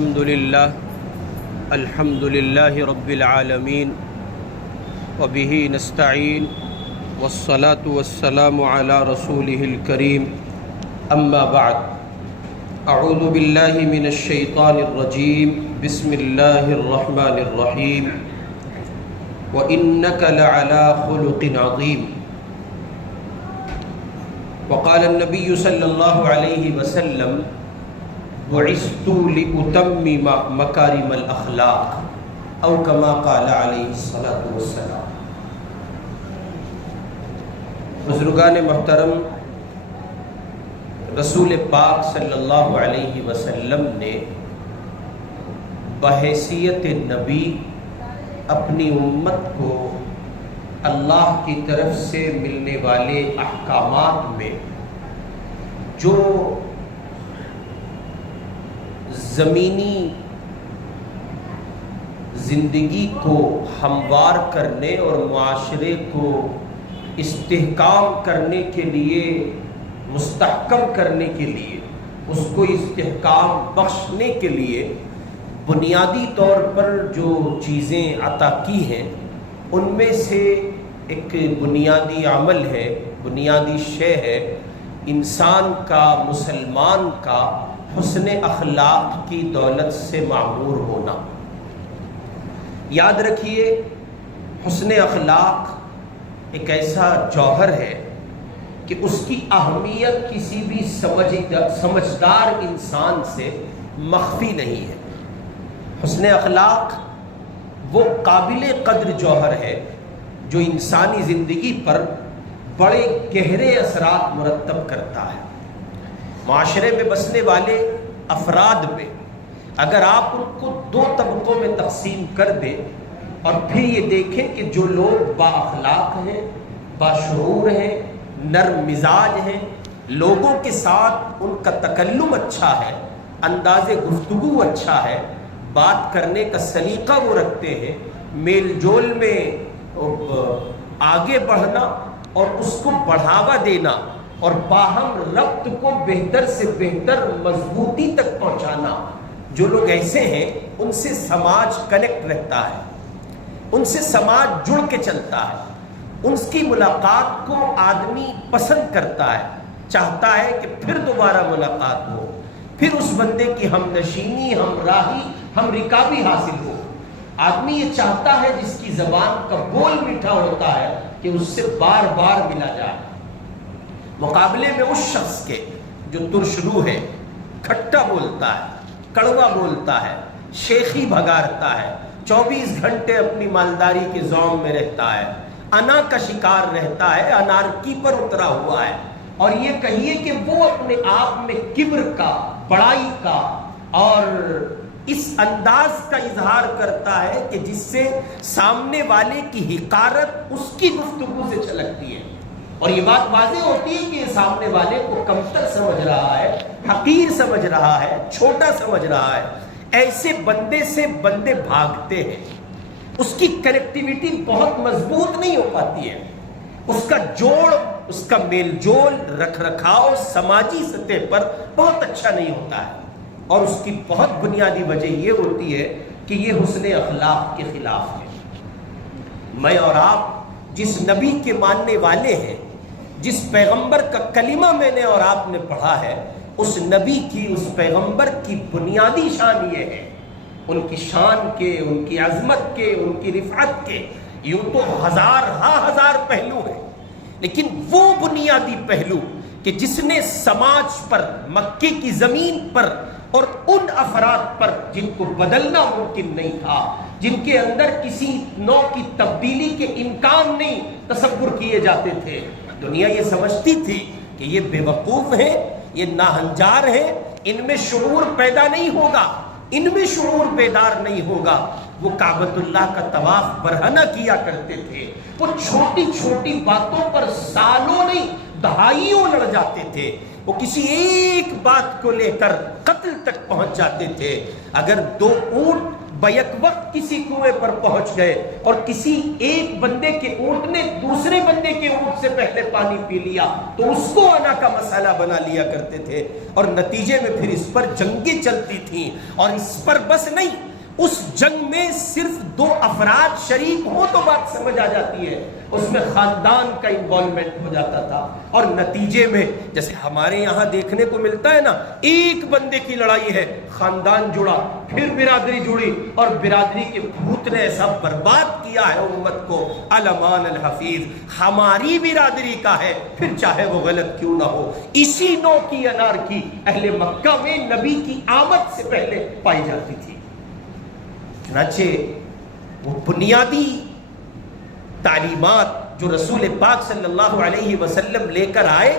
الحمد للہ رب العالمین وبہ نستعین والصلاة والسلام علی رسولہ الکریم اما بعد اعوذ باللہ من الشیطان الرجیم بسم اللہ الرحمن الرحیم وإنک لعلی خلق عظیم وقال النبی صلی اللہ علیہ وسلم بعثت لأتمم مکارم الاخلاق او کما قال علیہ الصلاۃ والسلام۔ بزرگان محترم، رسول پاک صلی اللہ علیہ وسلم نے بحیثیت نبی اپنی امت کو اللہ کی طرف سے ملنے والے احکامات میں جو زمینی زندگی کو ہموار کرنے اور معاشرے کو استحکام کرنے کے لیے، مستحکم کرنے کے لیے، اس کو استحکام بخشنے کے لیے بنیادی طور پر جو چیزیں عطا کی ہیں، ان میں سے ایک بنیادی عمل ہے، بنیادی شے ہے انسان کا، مسلمان کا حسن اخلاق کی دولت سے معمور ہونا۔ یاد رکھیے، حسن اخلاق ایک ایسا جوہر ہے کہ اس کی اہمیت کسی بھی سمجھدار انسان سے مخفی نہیں ہے۔ حسن اخلاق وہ قابل قدر جوہر ہے جو انسانی زندگی پر بڑے گہرے اثرات مرتب کرتا ہے۔ معاشرے میں بسنے والے افراد میں اگر آپ ان کو دو طبقوں میں تقسیم کر دیں اور پھر یہ دیکھیں کہ جو لوگ با اخلاق ہیں، باشعور ہیں، نرم مزاج ہیں، لوگوں کے ساتھ ان کا تکلم اچھا ہے، انداز گفتگو اچھا ہے، بات کرنے کا سلیقہ وہ رکھتے ہیں، میل جول میں آگے بڑھنا اور اس کو بڑھاوا دینا اور باہم ربط کو بہتر سے بہتر مضبوطی تک پہنچانا، جو لوگ ایسے ہیں ان سے سماج کنیکٹ رہتا ہے، ان سے سماج جڑ کے چلتا ہے، ان کی ملاقات کو آدمی پسند کرتا ہے، چاہتا ہے کہ پھر دوبارہ ملاقات ہو، پھر اس بندے کی ہم نشینی، ہم راہی، ہم رکابی حاصل ہو۔ آدمی یہ چاہتا ہے جس کی زبان کا بول میٹھا ہوتا ہے کہ اس سے بار بار ملا جائے، مقابلے میں اس شخص کے جو ترش روح ہے، کھٹا بولتا ہے، کڑوا بولتا ہے، شیخی بھگارتا ہے، 24 گھنٹے اپنی مالداری کے زوم میں رہتا ہے، انا کا شکار رہتا ہے، انارکی پر اترا ہوا ہے، اور یہ کہیے کہ وہ اپنے آپ میں کبر کا، بڑائی کا اور اس انداز کا اظہار کرتا ہے کہ جس سے سامنے والے کی حقارت اس کی گفتگو سے چھلکتی ہے، اور یہ بات واضح ہوتی ہے کہ یہ سامنے والے کو کمتر سمجھ رہا ہے، حقیر سمجھ رہا ہے، چھوٹا سمجھ رہا ہے۔ ایسے بندے سے بندے بھاگتے ہیں، اس کی کنیکٹیویٹی بہت مضبوط نہیں ہو پاتی ہے، اس کا جوڑ، اس کا میل جول، رکھ رکھاؤ سماجی سطح پر بہت اچھا نہیں ہوتا ہے، اور اس کی بہت بنیادی وجہ یہ ہوتی ہے کہ یہ حسن اخلاق کے خلاف ہے۔ میں اور آپ جس نبی کے ماننے والے ہیں، جس پیغمبر کا کلمہ میں نے اور آپ نے پڑھا ہے، اس نبی کی، اس پیغمبر کی بنیادی شان یہ ہے، ان کی شان کے، ان کی عظمت کے، ان کی رفعت کے یوں تو ہزار پہلو ہیں، لیکن وہ بنیادی پہلو کہ جس نے سماج پر، مکے کی زمین پر اور ان افراد پر جن کو بدلنا ممکن نہیں تھا، جن کے اندر کسی نوع کی تبدیلی کے امکان نہیں تصور کیے جاتے تھے، دنیا یہ سمجھتی تھی کہ یہ بے وقوف ہیں، یہ ناہنجار ہیں، ان میں شعور پیدا نہیں ہوگا، ان میں شعور بیدار نہیں ہوگا۔ وہ کعبۃ اللہ کا طواف برہنہ کیا کرتے تھے، وہ چھوٹی چھوٹی باتوں پر سالوں نہیں دہائیوں لڑ جاتے تھے، وہ کسی ایک بات کو لے کر قتل تک پہنچ جاتے تھے۔ اگر 2 اونٹ بیک وقت کسی کنویں پر پہنچ گئے اور کسی ایک بندے کے اونٹ نے دوسرے بندے کے اونٹ سے پہلے پانی پی لیا تو اس کو انا کا مسئلہ بنا لیا کرتے تھے، اور نتیجے میں پھر اس پر جنگیں چلتی تھیں، اور اس پر بس نہیں، اس جنگ میں صرف 2 افراد شریک ہوں تو بات سمجھ آ جاتی ہے، اس میں خاندان کا انوالومنٹ ہو جاتا تھا، اور نتیجے میں جیسے ہمارے یہاں دیکھنے کو ملتا ہے نا، ایک بندے کی لڑائی ہے، خاندان جڑا، پھر برادری جڑی، اور برادری کے بھوت نے ایسا برباد کیا ہے امت کو، علمان الحفیظ ہماری برادری کا ہے، پھر چاہے وہ غلط کیوں نہ ہو۔ اسی نوع کی انارکی اہل مکہ میں نبی کی آمد سے پہلے پائی جاتی تھی۔ چنانچہ وہ بنیادی تعلیمات جو رسول پاک صلی اللہ علیہ وسلم لے کر آئے،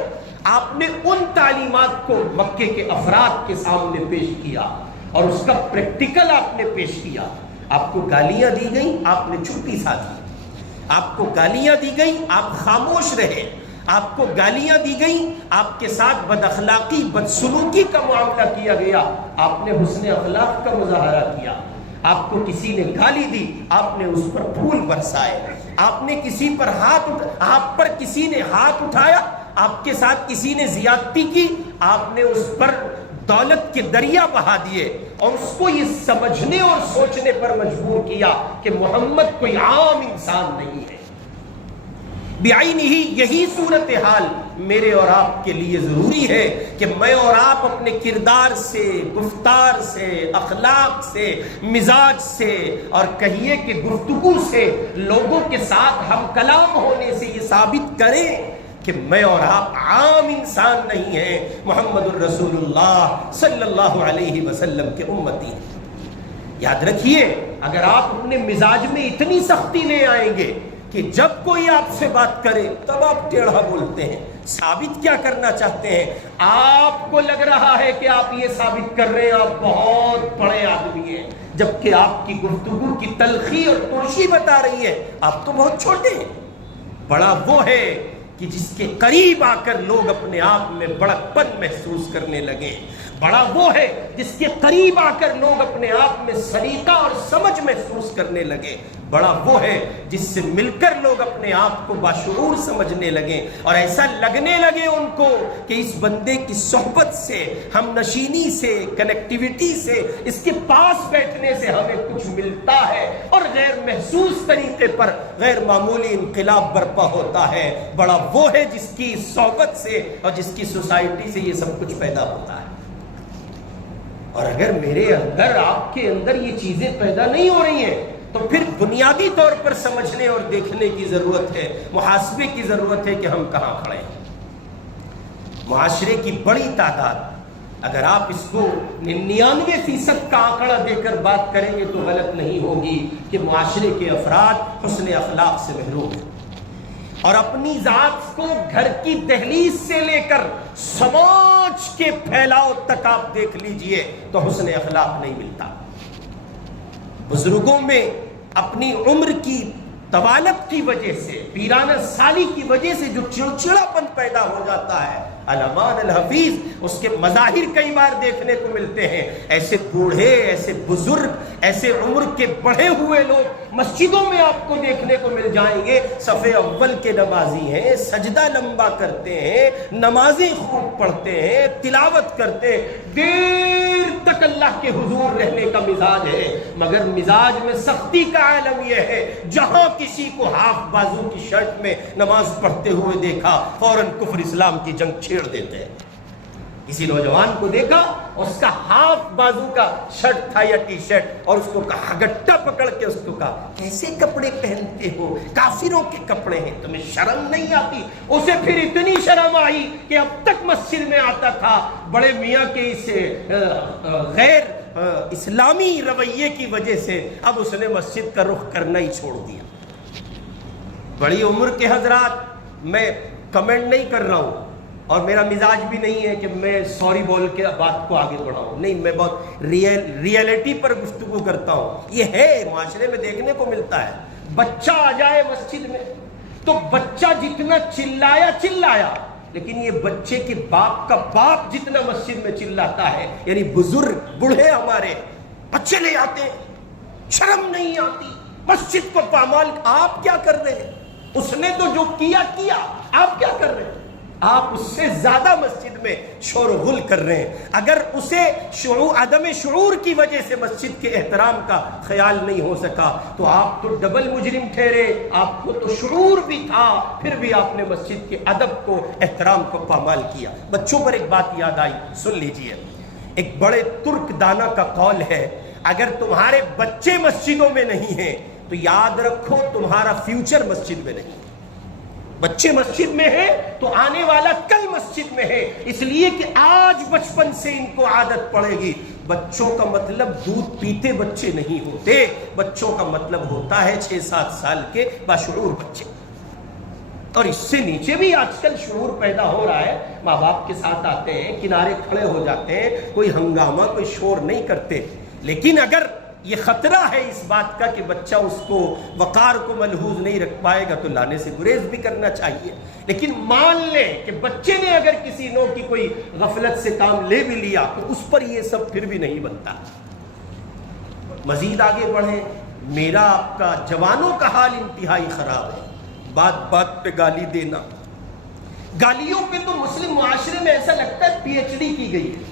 آپ نے ان تعلیمات کو مکے کے افراد کے سامنے پیش کیا، اور اس کا پریکٹیکل آپ نے پیش کیا۔ آپ کو گالیاں دی گئیں، آپ نے چپی سادھی، آپ کو گالیاں دی گئیں، آپ خاموش رہے، آپ کو گالیاں دی گئیں، آپ کے ساتھ بد اخلاقی بدسلوکی کا معاملہ کیا گیا، آپ نے حسن اخلاق کا مظاہرہ کیا۔ آپ کو کسی نے گالی دی، آپ نے اس پر پھول برسائے، آپ نے کسی پر آپ پر کسی نے ہاتھ اٹھایا، آپ کے ساتھ کسی نے زیادتی کی، آپ نے اس پر دولت کے دریا بہا دیے، اور اس کو یہ سمجھنے اور سوچنے پر مجبور کیا کہ محمد کوئی عام انسان نہیں ہے۔ بعینہ یہی صورتحال میرے اور آپ کے لیے ضروری ہے کہ میں اور آپ اپنے کردار سے، گفتار سے، اخلاق سے، مزاج سے، اور کہیے کہ گفتگو سے، لوگوں کے ساتھ ہم کلام ہونے سے یہ ثابت کریں کہ میں اور آپ عام انسان نہیں ہیں، محمد الرسول اللہ صلی اللہ علیہ وسلم کے امتی ہیں۔ یاد رکھیے، اگر آپ اپنے مزاج میں اتنی سختی لے آئیں گے کہ جب کوئی آپ سے بات کرے تب آپ ٹیڑھا بولتے ہیں، ثابت کیا کرنا چاہتے ہیں؟ آپ کو لگ رہا ہے کہ آپ یہ ثابت کر رہے ہیں آپ بہت بڑے آدمی ہیں، جبکہ آپ کی گفتگو کی تلخی اور ترشی بتا رہی ہے آپ تو بہت چھوٹے ہیں۔ بڑا وہ ہے کہ جس کے قریب آ کر لوگ اپنے آپ میں بڑکپن محسوس کرنے لگے، بڑا وہ ہے جس کے قریب آ کر لوگ اپنے آپ میں سلیقہ اور سمجھ محسوس کرنے لگے، بڑا وہ ہے جس سے مل کر لوگ اپنے آپ کو باشعور سمجھنے لگے، اور ایسا لگنے لگے ان کو کہ اس بندے کی صحبت سے، ہم نشینی سے، کنیکٹیویٹی سے، اس کے پاس بیٹھنے سے ہمیں کچھ ملتا ہے، اور غیر محسوس طریقے پر غیر معمولی انقلاب برپا ہوتا ہے۔ بڑا وہ ہے جس کی صحبت سے اور جس کی سوسائٹی سے یہ سب کچھ پیدا ہوتا ہے۔ اور اگر میرے اندر، آپ کے اندر یہ چیزیں پیدا نہیں ہو رہی ہیں تو پھر بنیادی طور پر سمجھنے اور دیکھنے کی ضرورت ہے، محاسبے کی ضرورت ہے کہ ہم کہاں کھڑے ہیں۔ معاشرے کی بڑی تعداد، اگر آپ اس کو 99% کا آنکڑا دے کر بات کریں گے تو غلط نہیں ہوگی کہ معاشرے کے افراد حسن اخلاق سے محروم ہیں، اور اپنی ذات کو گھر کی دہلیز سے لے کر سماج کے پھیلاؤ تک آپ دیکھ لیجئے تو حسن اخلاق نہیں ملتا۔ بزرگوں میں اپنی عمر کی طوالت کی وجہ سے، پیرانہ سالی کی وجہ سے جو چڑچڑاپن پیدا ہو جاتا ہے، علمان الحفیظ اس کے مظاہر کئی بار دیکھنے کو ملتے ہیں۔ ایسے بوڑھے، ایسے بزرگ، ایسے عمر کے بڑھے ہوئے لوگ مسجدوں میں آپ کو دیکھنے کو مل جائیں گے، صف اول کے نمازی ہیں، سجدہ لمبا کرتے ہیں، نمازیں خوب پڑھتے ہیں، تلاوت کرتے ہیں، دیر تک اللہ کے حضور رہنے کا مزاج ہے، مگر مزاج میں سختی کا عالم یہ ہے جہاں کسی کو ہاف بازو کی شرٹ میں نماز پڑھتے ہوئے دیکھا فوراً کفر اسلام کی جنگ چھیڑ دیتے ہیں۔ کسی نوجوان کو دیکھا، اس کا ہاف بازو کا شرٹ تھا یا ٹی شرٹ، اور اس کو کہا، گٹا پکڑ کے اس کو کہا، کیسے کپڑے پہنتے ہو، کافروں کے کپڑے ہیں، تمہیں شرم نہیں آتی؟ اسے پھر اتنی شرم آئی کہ اب تک مسجد میں آتا تھا، بڑے میاں کے اس غیر اسلامی رویے کی وجہ سے اب اس نے مسجد کا رخ کرنا ہی چھوڑ دیا۔ بڑی عمر کے حضرات، میں کمنٹ نہیں کر رہا ہوں، اور میرا مزاج بھی نہیں ہے کہ میں سوری بول کے بات کو آگے بڑھاؤں، نہیں، میں بہت ریئلٹی پر گفتگو کرتا ہوں۔ یہ ہے معاشرے میں دیکھنے کو ملتا ہے، بچہ آ جائے مسجد میں تو بچہ جتنا چلایا، لیکن یہ بچے کے باپ کا باپ جتنا مسجد میں چلاتا ہے، یعنی بزرگ بوڑھے ہمارے بچے لے آتے ہیں، شرم نہیں آتی مسجد کو پامال؟ آپ کیا کر رہے ہیں؟ اس نے تو جو کیا آپ کیا کر رہے ہیں؟ آپ اس سے زیادہ مسجد میں شور و غل کر رہے ہیں۔ اگر اسے عدم شعور کی وجہ سے مسجد کے احترام کا خیال نہیں ہو سکا تو آپ تو ڈبل مجرم ٹھہرے، آپ کو تو شعور بھی تھا، پھر بھی آپ نے مسجد کے ادب کو، احترام کو پامال کیا۔ بچوں پر ایک بات یاد آئی، سن لیجئے۔ ایک بڑے ترک دانا کا قول ہے، اگر تمہارے بچے مسجدوں میں نہیں ہیں تو یاد رکھو تمہارا فیوچر مسجد میں نہیں۔ بچے مسجد میں ہیں تو آنے والا کل مسجد میں ہے، اس لیے کہ آج بچپن سے ان کو عادت پڑے گی۔ بچوں کا مطلب دودھ پیتے بچے نہیں ہوتے، بچوں کا مطلب ہوتا ہے 6-7 سال کے باشعور بچے، اور اس سے نیچے بھی آج کل شعور پیدا ہو رہا ہے۔ ماں باپ کے ساتھ آتے ہیں، کنارے کھڑے ہو جاتے ہیں، کوئی ہنگامہ، کوئی شور نہیں کرتے، لیکن اگر یہ خطرہ ہے اس بات کا کہ بچہ اس کو وقار کو ملحوظ نہیں رکھ پائے گا تو لانے سے گریز بھی کرنا چاہیے۔ لیکن مان لیں کہ بچے نے اگر کسی نوع کی کوئی غفلت سے کام لے بھی لیا تو اس پر یہ سب پھر بھی نہیں بنتا۔ مزید آگے بڑھیں، میرا آپ کا جوانوں کا حال انتہائی خراب ہے، بات بات پہ گالی دینا۔ گالیوں پہ تو مسلم معاشرے میں ایسا لگتا ہے پی ایچ ڈی کی گئی ہے۔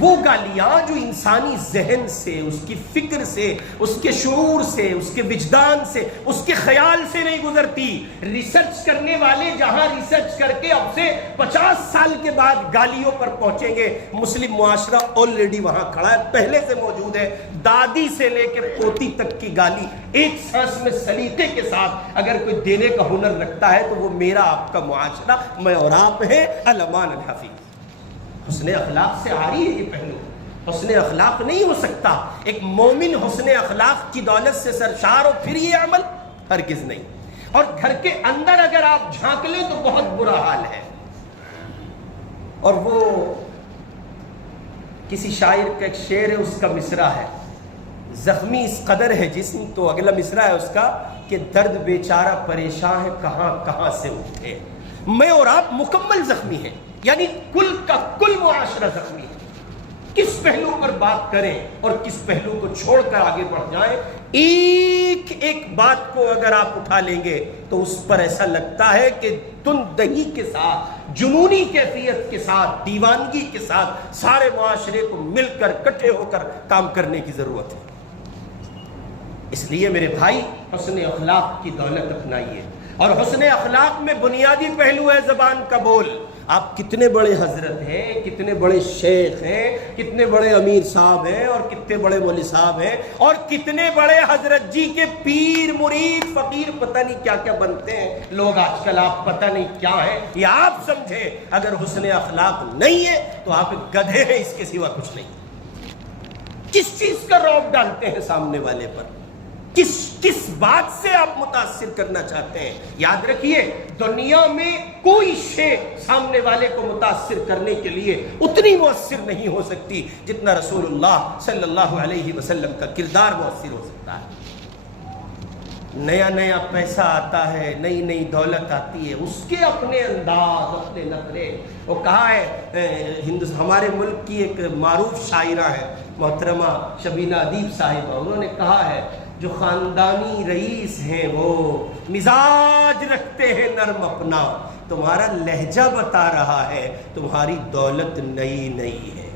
وہ گالیاں جو انسانی ذہن سے، اس کی فکر سے، اس کے شعور سے، اس کے وجدان سے، اس کے خیال سے نہیں گزرتی۔ ریسرچ کرنے والے جہاں ریسرچ کر کے اب سے 50 سال کے بعد گالیوں پر پہنچیں گے، مسلم معاشرہ آلریڈی وہاں کھڑا ہے، پہلے سے موجود ہے۔ دادی سے لے کے پوتی تک کی گالی ایک سانس میں سلیقے کے ساتھ اگر کوئی دینے کا ہنر رکھتا ہے تو وہ میرا آپ کا معاشرہ، میں اور آپ ہیں، الامان الحفیظ۔ حسن اخلاق سے آ رہی ہے یہ پہلو، حسن اخلاق نہیں ہو سکتا۔ ایک مومن حسن اخلاق کی دولت سے سرشار ہو، پھر یہ عمل ہرگز نہیں۔ اور گھر کے اندر اگر آپ جھانک لیں تو بہت برا حال ہے۔ اور وہ کسی شاعر کا ایک شعر ہے، اس کا مصرع ہے، زخمی اس قدر ہے جسم، تو اگلا مصرع ہے اس کا کہ درد بیچارہ پریشان ہے کہاں کہاں سے اٹھے۔ میں اور آپ مکمل زخمی ہیں، یعنی کل کا کل معاشرہ زخمی ہے۔ کس پہلو پر بات کریں اور کس پہلو کو چھوڑ کر آگے بڑھ جائیں، ایک ایک بات کو اگر آپ اٹھا لیں گے تو اس پر ایسا لگتا ہے کہ تندہی کے ساتھ، جنونی کیفیت کے ساتھ، دیوانگی کے ساتھ سارے معاشرے کو مل کر اکٹھے ہو کر کام کرنے کی ضرورت ہے۔ اس لیے میرے بھائی، حسن اخلاق کی دولت اپنائیے، اور حسن اخلاق میں بنیادی پہلو ہے زبان کا بول۔ آپ کتنے بڑے حضرت ہیں، کتنے بڑے شیخ ہیں، کتنے بڑے امیر صاحب ہیں، اور کتنے بڑے مولوی صاحب ہیں، اور کتنے بڑے حضرت جی کے پیر، مرید، فقیر، پتہ نہیں کیا کیا بنتے ہیں لوگ آج کل، آپ پتہ نہیں کیا ہیں۔ یہ آپ سمجھیں اگر حسن اخلاق نہیں ہے تو آپ گدھے ہیں، اس کے سوا کچھ نہیں۔ کس چیز کا رعب ڈالتے ہیں سامنے والے پر؟ کس بات سے آپ متاثر کرنا چاہتے ہیں؟ یاد رکھیے، دنیا میں کوئی شے سامنے والے کو متاثر کرنے کے لیے اتنی مؤثر نہیں ہو سکتی جتنا رسول اللہ صلی اللہ علیہ وسلم کا کردار مؤثر ہو سکتا ہے۔ نیا نیا پیسہ آتا ہے، نئی نئی دولت آتی ہے، اس کے اپنے انداز، اپنے نخرے۔ وہ کہا ہے، ہمارے ملک کی ایک معروف شاعرہ ہے محترمہ شبینہ ادیب صاحبہ، انہوں نے کہا ہے، جو خاندانی رئیس ہیں وہ مزاج رکھتے ہیں نرم اپنا، تمہارا لہجہ بتا رہا ہے تمہاری دولت نئی نئی ہے۔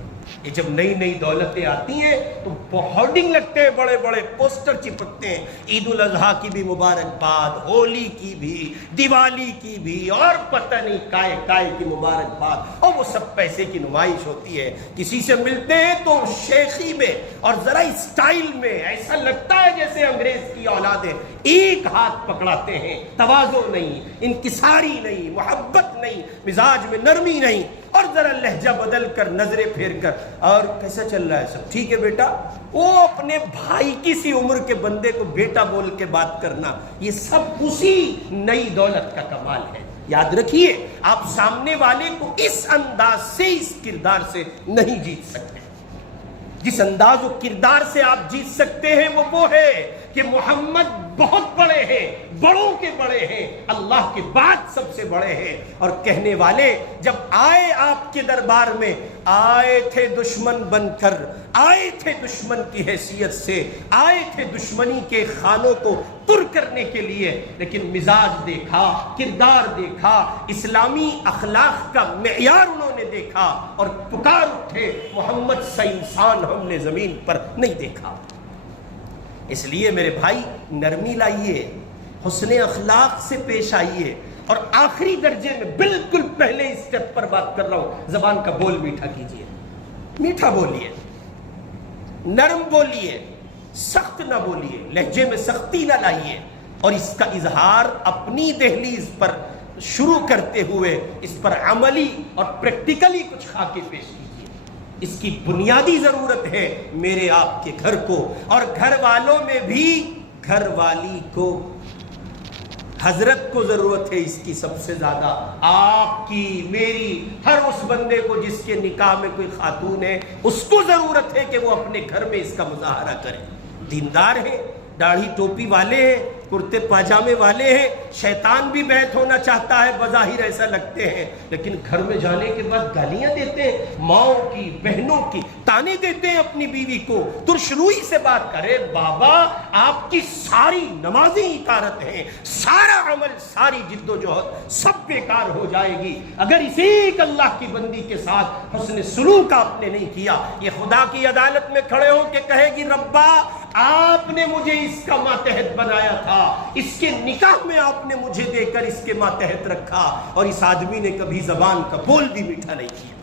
یہ جب نئی نئی دولتیں آتی ہیں تو ہورڈنگ لگتے ہیں، بڑے بڑے پوسٹر چپکتے ہیں، عید الاضحیٰ کی بھی مبارکباد، ہولی کی بھی، دیوالی کی بھی، اور پتہ نہیں کائے کائے کی مبارکباد، اور وہ سب پیسے کی نمائش ہوتی ہے۔ کسی سے ملتے ہیں تو شیخی میں اور ذرا اسٹائل میں ایسا لگتا ہے جیسے انگریز کی اولادیں، ایک ہاتھ پکڑاتے ہیں، تواضع نہیں، انکساری نہیں، محبت نہیں، مزاج میں نرمی نہیں، اور ذرا لہجہ بدل کر، نظریں پھیر کر، اور کیسا چل رہا ہے سب ٹھیک ہے بیٹا، وہ اپنے بھائی کی سی عمر کے بندے کو بیٹا بول کے بات کرنا، یہ سب اسی نئی دولت کا کمال ہے۔ یاد رکھیے، آپ سامنے والے کو اس انداز سے، اس کردار سے نہیں جیت سکتے۔ جس انداز و کردار سے آپ جیت سکتے ہیں وہ ہے کہ محمد بہت بڑے ہیں، بڑوں کے بڑے ہیں، اللہ کے بعد سب سے بڑے ہیں۔ اور کہنے والے جب آئے آپ کے دربار میں، آئے تھے دشمن بن کر، آئے تھے دشمن کی حیثیت سے، آئے تھے دشمنی کے خانوں کو پر کرنے کے لیے، لیکن مزاج دیکھا، کردار دیکھا، اسلامی اخلاق کا معیار انہوں نے دیکھا اور پکار اٹھے، محمد سا انسان ہم نے زمین پر نہیں دیکھا۔ اس لیے میرے بھائی نرمی لائیے، حسن اخلاق سے پیش آئیے، اور آخری درجے میں بالکل پہلے اسٹیپ پر بات کر رہا ہوں، زبان کا بول میٹھا کیجیے، میٹھا بولیے، نرم بولیے، سخت نہ بولیے، لہجے میں سختی نہ لائیے، اور اس کا اظہار اپنی دہلیز پر شروع کرتے ہوئے اس پر عملی اور پریکٹیکلی کچھ خاکے پیش کیجیے۔ اس کی بنیادی ضرورت ہے میرے آپ کے گھر کو، اور گھر والوں میں بھی گھر والی کو، حضرت کو ضرورت ہے اس کی سب سے زیادہ، آپ کی، میری، ہر اس بندے کو جس کے نکاح میں کوئی خاتون ہے، اس کو ضرورت ہے کہ وہ اپنے گھر میں اس کا مظاہرہ کرے۔ دیندار ہے، داڑھی ٹوپی والے ہیں، کرتے پاجامے والے ہیں، شیطان بھی بیعت ہونا چاہتا ہے، بظاہر ایسا لگتے ہیں، لیکن گھر میں جانے کے بعد گالیاں دیتے ہیں، ماؤں کی، بہنوں کی، تانے دیتے ہیں اپنی بیوی کو، ترش روئی سے بات کرے، بابا آپ کی ساری نمازیں اطاعت ہیں، سارا عمل، ساری جد و جہد سب بیکار ہو جائے گی اگر اس ایک اللہ کی بندی کے ساتھ حسن سلوک آپ نے نہیں کیا۔ یہ خدا کی عدالت میں کھڑے ہو کے کہے گی، ربا آپ نے مجھے اس کا ماتحت بنایا تھا، اس کے نکاح میں آپ نے مجھے دے کر اس کے ماتحت رکھا، اور اس آدمی نے کبھی زبان کا بول بھی میٹھا نہیں کیا۔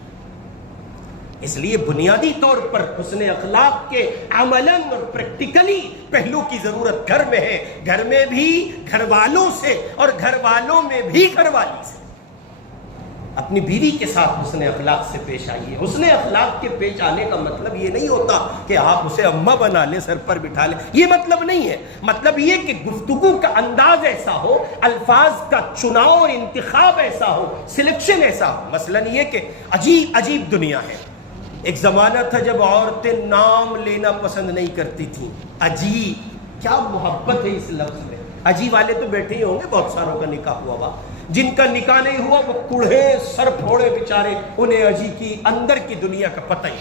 اس لیے بنیادی طور پر حسن اخلاق کے عملاً اور پریکٹیکلی پہلو کی ضرورت گھر میں ہے، گھر میں بھی گھر والوں سے، اور گھر والوں میں بھی گھر والی سے۔ اپنی بیوی کے ساتھ حسن اخلاق سے پیش آئیے۔ حسن اخلاق کے پیش آنے کا مطلب یہ نہیں ہوتا کہ آپ اسے اماں بنا لیں، سر پر بٹھا لیں، یہ مطلب نہیں ہے۔ مطلب یہ کہ گفتگو کا انداز ایسا ہو، الفاظ کا چناؤ اور انتخاب ایسا ہو، سلیکشن ایسا ہو۔ مثلاً یہ کہ عجیب عجیب دنیا ہے۔ ایک زمانہ تھا جب عورتیں نام لینا پسند نہیں کرتی تھیں۔ عجیب، کیا محبت ہے اس لفظ میں۔ اجی والے تو بیٹھے ہی ہوں گے، بہت ساروں کا نکاح ہوا ہوا، جن کا نکاح نہیں ہوا وہ کوڑھے سر پھوڑے بیچارے، انہیں اجی کی اندر کی دنیا کا پتہ ہی۔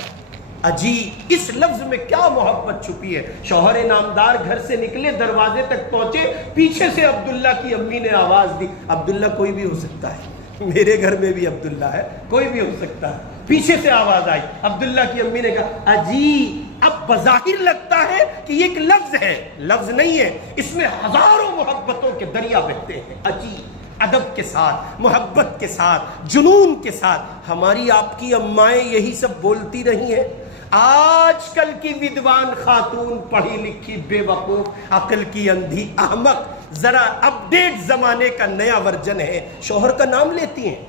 اجی، اس لفظ میں کیا محبت چھپی ہے۔ شوہر نامدار گھر سے نکلے، دروازے تک پہنچے، پیچھے سے عبداللہ کی امی نے آواز دی۔ عبداللہ کوئی بھی ہو سکتا ہے، میرے گھر میں بھی عبداللہ ہے، کوئی بھی ہو سکتا ہے۔ پیچھے سے آواز آئی، عبداللہ کی امی نے کہا اجی۔ اب بظاہر لگتا ہے کہ یہ ایک لفظ ہے، لفظ نہیں ہے، اس میں ہزاروں محبتوں کے دریا بہتے ہیں۔ اجی، ادب کے ساتھ، محبت کے ساتھ، جنون کے ساتھ۔ ہماری آپ کی امائیں یہی سب بولتی رہی ہیں۔ آج کل کی ودوان خاتون، پڑھی لکھی بے وقوف، عقل کی اندھی احمق، ذرا اپڈیٹ زمانے کا نیا ورژن ہے، شوہر کا نام لیتی ہیں۔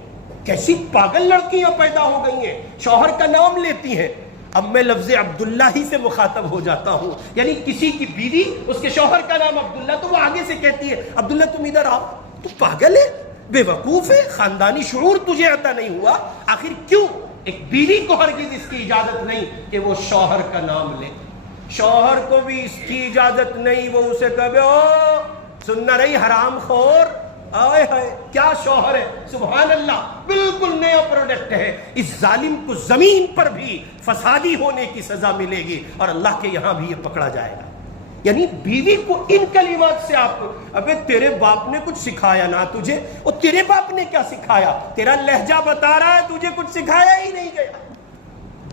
کیسی پاگل لڑکیاں پیدا ہو گئی ہیں، شوہر کا نام لیتی ہیں۔ اب میں لفظ عبداللہ ہی سے مخاطب ہو جاتا ہوں، یعنی کسی کی بیوی، اس کے شوہر کا نام عبداللہ، تو وہ آگے سے کہتی ہے عبداللہ تم ادھر آؤ، تو پاگل ہے، بے وقوف ہے، خاندانی شعور تجھے عطا نہیں ہوا۔ آخر کیوں؟ ایک بیوی کو ہرگز اس کی اجازت نہیں کہ وہ شوہر کا نام لے، شوہر کو بھی اس کی اجازت نہیں وہ اسے کہے او سننا رہی حرام خور، آئے ہائے کیا شوہر ہے، سبحان اللہ، بالکل نیا پروڈکٹ ہے۔ اس ظالم کو زمین پر بھی فسادی ہونے کی سزا ملے گی، اور اللہ کے یہاں بھی یہ پکڑا جائے گا۔ یعنی بیوی کو ان کلمات سے آپ، ابے تیرے باپ نے کچھ سکھایا نہ تجھے، اور تیرے باپ نے کیا سکھایا، تیرا لہجہ بتا رہا ہے تجھے کچھ سکھایا ہی نہیں گیا۔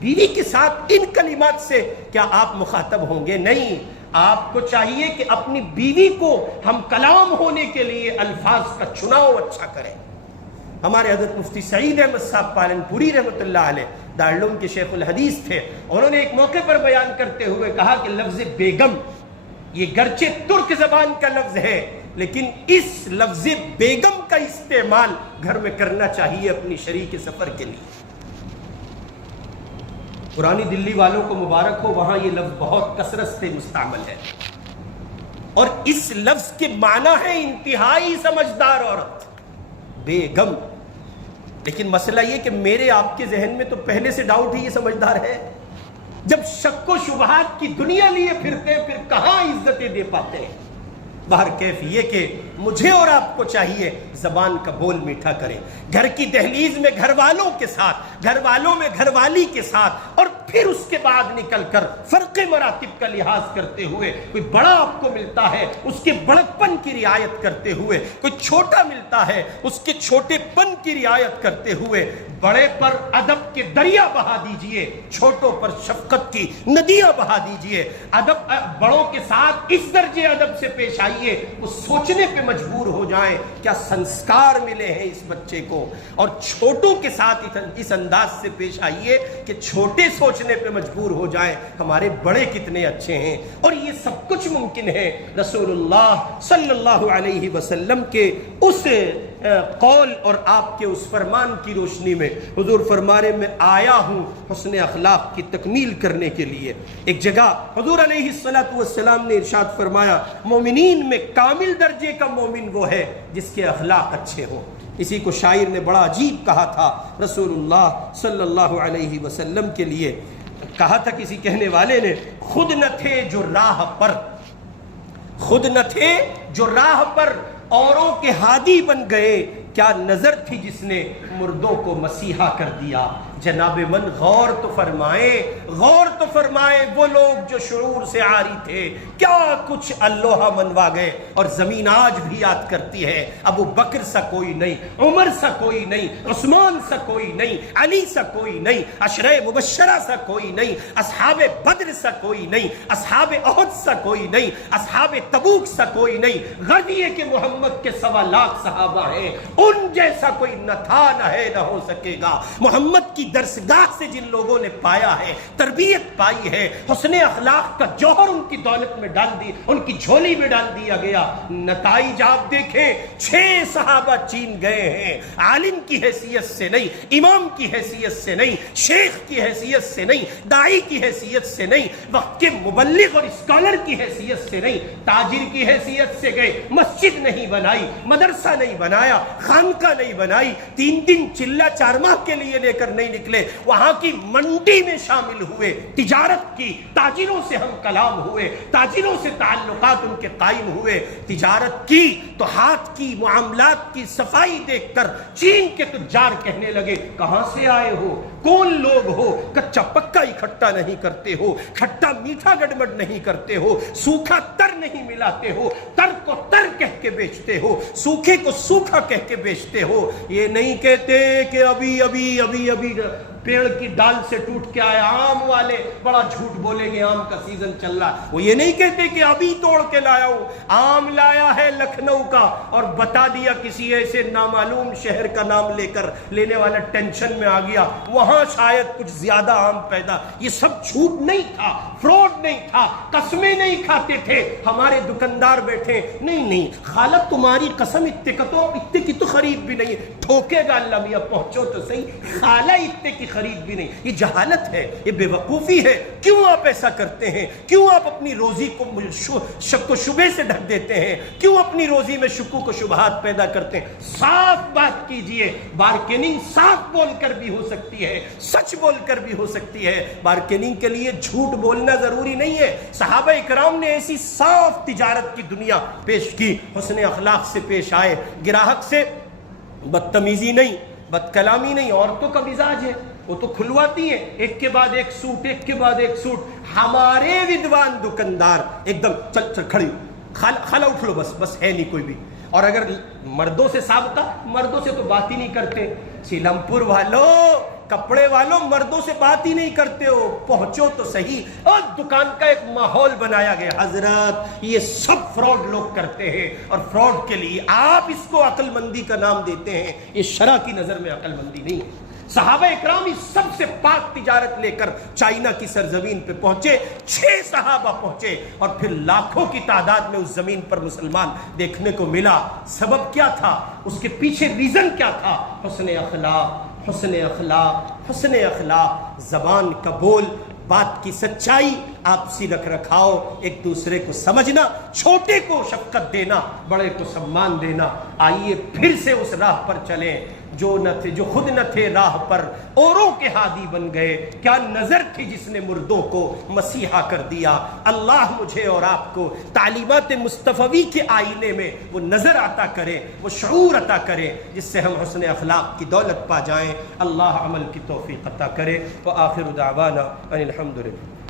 بیوی کے ساتھ ان کلمات سے کیا آپ مخاطب ہوں گے؟ نہیں، آپ کو چاہیے کہ اپنی بیوی کو ہم کلام ہونے کے لیے الفاظ کا چناؤ اچھا کریں۔ ہمارے حضرت مفتی سعید احمد صاحب پالن پوری رحمۃ اللہ علیہ دارالعلوم کے شیخ الحدیث تھے، انہوں نے ایک موقع پر بیان کرتے ہوئے کہا کہ لفظ بیگم یہ گرچہ ترک زبان کا لفظ ہے، لیکن اس لفظ بیگم کا استعمال گھر میں کرنا چاہیے اپنی شریک سفر کے لیے۔ پرانی دلی والوں کو مبارک ہو، وہاں یہ لفظ بہت کثرت سے مستعمل ہے، اور اس لفظ کے معنی ہے انتہائی سمجھدار عورت، بیگم۔ لیکن مسئلہ یہ کہ میرے آپ کے ذہن میں تو پہلے سے ڈاؤٹ ہی یہ سمجھدار ہے۔ جب شک و شبہات کی دنیا لیے پھرتے ہیں، پھر کہاں عزتیں دے پاتے ہیں۔ باہر کیف یہ کہ مجھے اور آپ کو چاہیے زبان کا بول میٹھا کریں، گھر کی دہلیز میں گھر والوں کے ساتھ، گھر والوں میں گھر والی کے ساتھ، اور پھر اس کے بعد نکل کر فرق مراتب کا لحاظ کرتے ہوئے، کوئی بڑا آپ کو ملتا ہے اس کے بڑپن کی رعایت کرتے ہوئے، کوئی چھوٹا ملتا ہے اس کے چھوٹے پن کی رعایت کرتے ہوئے، بڑے پر ادب کے دریا بہا دیجئے، چھوٹوں پر شفقت کی ندیاں بہا دیجئے، ادب بڑوں کے ساتھ اس درجے ادب سے پیش آئیے وہ سوچنے پہ مجبور ہو جائیں کیا سنسکار ملے ہیں اس بچے کو، اور چھوٹوں کے ساتھ اس انداز سے پیش آئیے کہ چھوٹے سوچنے پہ مجبور ہو جائیں ہمارے بڑے کتنے اچھے ہیں۔ اور یہ سب کچھ ممکن ہے رسول اللہ صلی اللہ علیہ وسلم کے اس قول اور آپ کے اس فرمان کی روشنی میں۔ حضور فرما رہے میں آیا ہوں حسن اخلاق کی تکمیل کرنے کے لیے۔ ایک جگہ حضور علیہ السلام نے ارشاد فرمایا مومنین میں کامل درجے کا مومن وہ ہے جس کے اخلاق اچھے ہوں۔ اسی کو شاعر نے بڑا عجیب کہا تھا رسول اللہ صلی اللہ علیہ وسلم کے لیے، کہا تھا کسی کہنے والے نے، خود نہ تھے جو راہ پر، خود نہ تھے جو راہ پر اوروں کے ہادی بن گئے، کیا نظر تھی جس نے مردوں کو مسیحا کر دیا۔ جناب من غور تو فرمائیں، غور تو فرمائیں، وہ لوگ جو شعور سے عاری تھے کیا کچھ اللوہا منوا گئے، اور زمین آج بھی یاد کرتی ہے ابو بکر سا کوئی نہیں، عمر سا کوئی نہیں، عثمان سا کوئی نہیں، علی سا کوئی نہیں، عشرہ مبشرہ سا کوئی نہیں، اصحاب بدر سا کوئی نہیں، اصحاب احد سا کوئی نہیں، اصحاب تبوک سا کوئی نہیں، غزوہ کے محمد کے 1.25 لاکھ صحابہ ہیں، ان جیسا کوئی نہ تھا نہ ہے نہ ہو سکے گا۔ محمد کی درسگاہ سے جن لوگوں نے پایا ہے، تربیت پائی ہے، حسن اخلاق کا جوہر ان کی دولت میں ڈال دی، ان کی جھولی میں ڈال دیا گیا، نتائج آپ دیکھیں 6 صحابہ چین گئے ہیں، عالم کی حیثیت سے نہیں، امام کی حیثیت سے نہیں، شیخ کی حیثیت سے نہیں، داعی کی حیثیت سے نہیں، وقت کے مبلغ اور اسکالر کی حیثیت سے نہیں، تاجر کی حیثیت سے گئے، مسجد نہیں بنائی، مدرسہ نہیں بنایا، خانقاہ نہیں بنائی، 3 دن چلہ 4 ماہ کے لیے لے کر نہیں نکلے، وہاں کی منڈی میں شامل ہوئے، تجارت کی، تاجروں سے ہم کلام ہوئے، تاجروں سے تعلقات ان کے قائم ہوئے، تجارت کی تو ہاتھ کی معاملات کی صفائی دیکھ کر چین کے تجار کہنے لگے کہاں سے آئے ہو، کون لوگ ہو، کچا پکا اکٹھا نہیں کرتے ہو، کھٹا میٹھا گڑبڑ نہیں کرتے ہو، سوکھا تر نہیں ملاتے ہو، تر کو تر کہہ کے بیچتے ہو، سوکھے کو سوکھا کہہ کے بیچتے ہو، یہ نہیں کہتے کہ ابھی ابھی ابھی ابھی پیڑ کی ڈال سے ٹوٹ کے آیا، آم والے بڑا جھوٹ بولیں گے آم کا سیزن چل رہا ہے، وہ یہ نہیں کہتے کہ ابھی توڑ کے لایا ہوں، آم لایا ہے لکھنؤ کا اور بتا دیا کسی ایسے نامعلوم شہر کا نام لے کر، لینے والا ٹینشن میں آ گیا، وہاں شاید کچھ زیادہ آم پیدا، یہ سب جھوٹ نہیں تھا، فراڈ نہیں تھا، قسمیں نہیں کھاتے تھے ہمارے دکاندار بیٹھے، نہیں خالہ تمہاری قسم اتنے کی تو خرید بھی نہیں، ٹھوکے گا اللہ میاں پہنچو تو صحیح، خالہ اتنے کی خرید بھی نہیں، یہ جہالت ہے، یہ بے وقوفی ہے۔ کیوں آپ ایسا کرتے ہیں؟ کیوں آپ اپنی روزی کو شک و شبے سے ڈھک دیتے ہیں؟ کیوں اپنی روزی میں شکوک و شبہات پیدا کرتے ہیں؟ صاف بات کیجئے، بارگیننگ صاف بول کر بھی ہو سکتی ہے، سچ بول کر بھی ہو سکتی ہے، بارگیننگ کے لیے جھوٹ بولنا ضروری نہیں ہے۔ صحابہ اکرام نے ایسی صاف تجارت کی دنیا پیش کی، حسن اخلاق سے پیش آئے، گراہک سے بدتمیزی نہیں، بد کلامی نہیں، عورتوں کا مزاج ہے وہ تو کھلواتی ہیں، ایک کے بعد ایک سوٹ، ایک کے بعد ایک سوٹ، ہمارے ودوان دکاندار ایک دم چل کھڑی، خالہ اٹھ لو، بس ہے نہیں کوئی بھی، اور اگر مردوں سے سابقہ، مردوں سے تو بات ہی نہیں کرتے، سیلمپور والوں، کپڑے والوں، مردوں سے بات ہی نہیں کرتے ہو، پہنچو تو صحیح، اور دکان کا ایک ماحول بنایا گیا۔ حضرات یہ سب فراڈ لوگ کرتے ہیں، اور فراڈ کے لیے آپ اس کو عقل مندی کا نام دیتے ہیں، یہ شرع کی نظر میں عقل مندی نہیں ہے۔ صحابہ اکرام اس سب سے پاک تجارت لے کر چائنا کی سرزمین پہ پہنچے، 6 صحابہ پہنچے، اور پھر لاکھوں کی تعداد میں اس زمین پر مسلمان دیکھنے کو ملا۔ سبب کیا تھا؟ اس کے پیچھے ریزن کیا تھا؟ حسن اخلاق، حسن اخلاق، حسن اخلاق، زبان کا بول، بات کی سچائی، آپسی رکھ رکھاؤ، ایک دوسرے کو سمجھنا، چھوٹے کو شفقت دینا، بڑے کو سمان دینا۔ آئیے پھر سے اس راہ پر چلیں جو نہ تھے، جو خود نہ تھے راہ پر اوروں کے ہادی بن گئے، کیا نظر تھی جس نے مردوں کو مسیحا کر دیا۔ اللہ مجھے اور آپ کو تعلیمات مصطفی کے آئینے میں وہ نظر عطا کرے، وہ شعور عطا کرے جس سے ہم حسن اخلاق کی دولت پا جائیں۔ اللہ عمل کی توفیق عطا کرے۔ وآخر دعوانا ان الحمدللہ۔